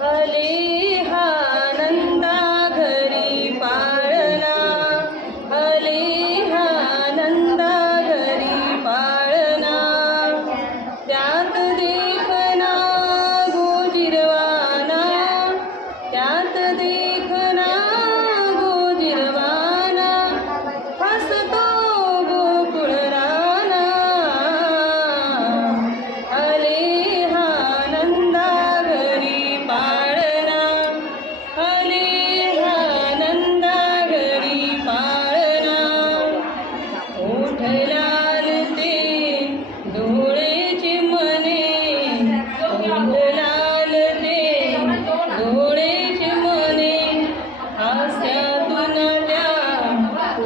भले आनंद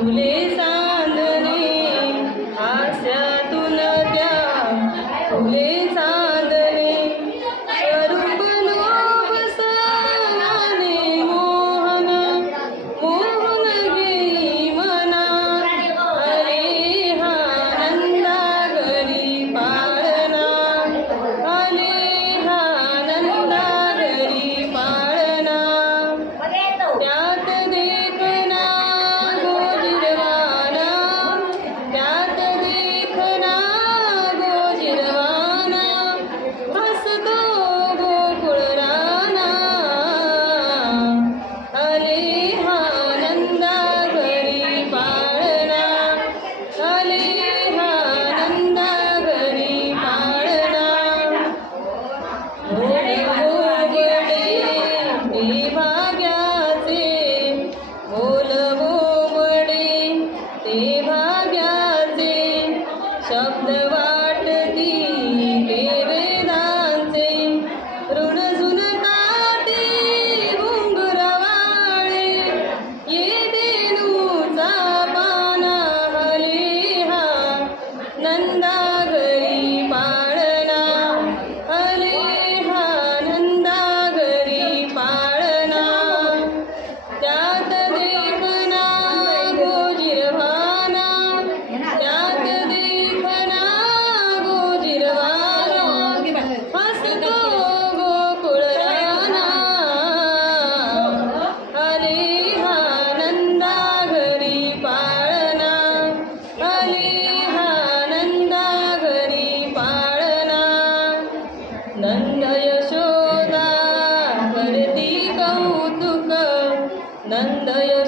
तुले सांगणे आशातून त्या फुले பிறந்த 难得有